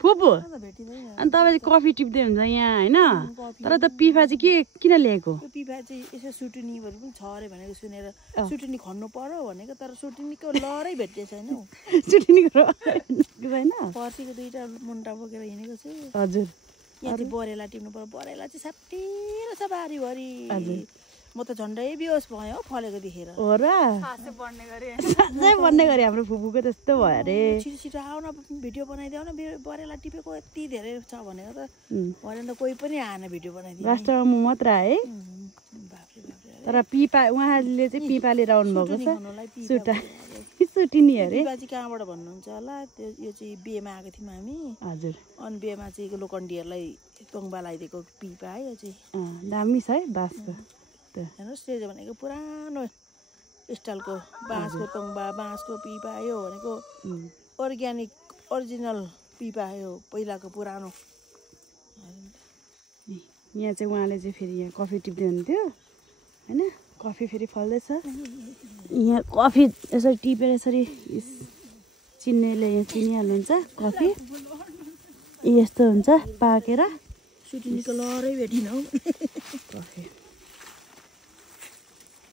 फुपू अनि तपाईँ कफी टिप्दै हुन्छ यहाँ होइन तर त पिफा चाहिँ किन ल्याएको पिफा चाहिँ यसो सुटुनीहरू पनि छ अरे भनेको सुनेर सुटुनी खन्नु पर्यो भनेको तर सुटुनीको लरै भेट्दै छैन हौ सुटुनीको छैन पर्सीको 2टा मुन्टा बोकेर हिँडेको छु हजुर यहाँ चाहिँ बरेला टिप्नु पर्यो बरेला चाहिँ साप्टिएर छ बारीभरि म त झन्डै बेहोस भयो हौ फलेको देखेर हो र साँच्चै बन्ने गरे हाम्रो फुपूको त्यस्तो भयो अरे छिटो छिटो आउन भिडियो बनाइदेऊ न बरेला टिपेको यति धेरै छ भनेको त भने त कोही पनि आएन भिडियो बनाइदिनु लास्टमा म मात्र आएँ तर पिपा उहाँले चाहिँ पिपा लिएर आउनुभएको छ सुटिनी अरे पिपा चाहिँ कहाँबाट भन्नुहुन्छ होला यो चाहिँ बिहेमा आएको थियौँ हामी हजुर अनि बिहेमा चाहिँ लोकन्डीहरूलाई तोङ्बा लगाइदिएको पिपा है यो चाहिँ दामी छ है बाँसको हेर्नुहोस् त्यो भनेको पुरानो स्टाइलको बाँसको तोङ्बा बाँसको पिपा यो भनेको अर्ग्यानिक ओरिजिनल पिपा यो पहिलाको पुरानो यहाँ चाहिँ उहाँले चाहिँ फेरि यहाँ कफी टिप्दै हुन्थ्यो होइन कफी फेरि फल्दैछ यहाँ कफी यसरी टिपेर यसरी चिन्नेले यहाँ चिनिहाल्नुहुन्छ कफी यस्तो हुन्छ पाकेर सुटिनीको लरै भेटिन हौ कफी